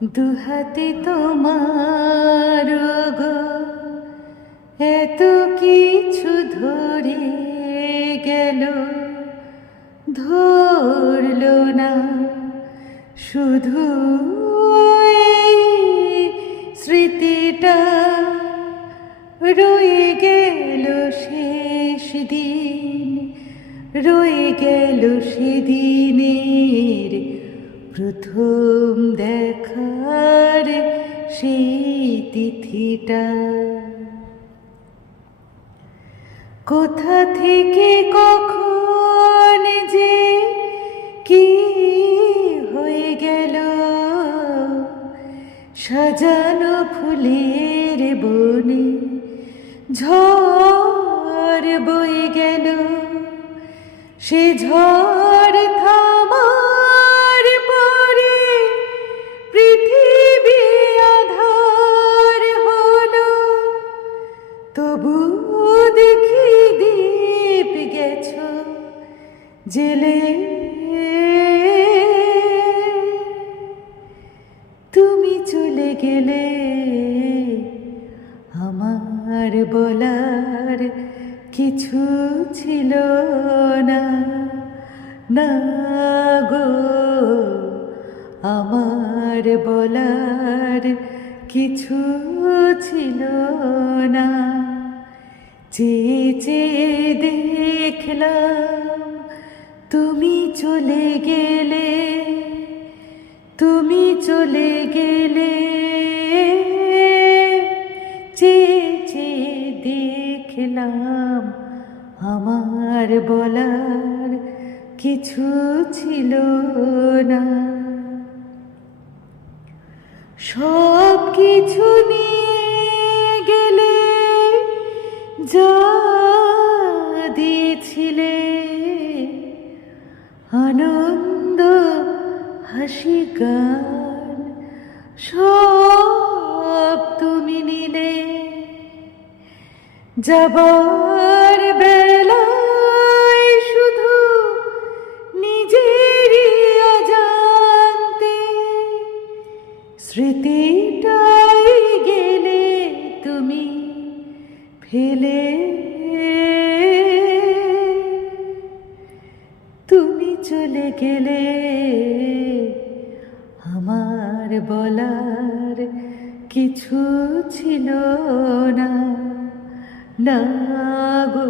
দুহাতে তোমার গো এত কিছু ধরে গেল, ধরল না শুধু এই স্মৃতিটা, রয়ে গেল শেষ দিন, রয়ে গেল সেদিনের প্রথম দেখার সেই তিথিটা। কোথা থেকে কখন যে কি হয়ে গেল, সাজানো ফুলের বনে ঝড় বয়ে গেল, সে ঝড় থামার পরে পৃথিবী আধার হলো, তবু দেখি দীপ গেছ জেলে। তুমি চলে গেলে আমার বলার কিছু ছিল না, না গো আমার বলার কিছু ছিল না। চেয়ে চেয়ে দেখলাম তুমি চলে গেলে, তুমি চলে গেলে, চেয়ে চেয়ে দেখলাম আমার বলার কিছু ছিল না। সব কিছু নিয়ে গেলে যা দিয়েছিলে, আনন্দ হাসি গান সব তুমি নিলে। যাবার বেলায় শুধু নিজেরই অজান্তে স্মৃতিটাই গেলে তুমি ফেলে। তুমি চলে গেলে আমার বলার কিছু ছিল না, না গো।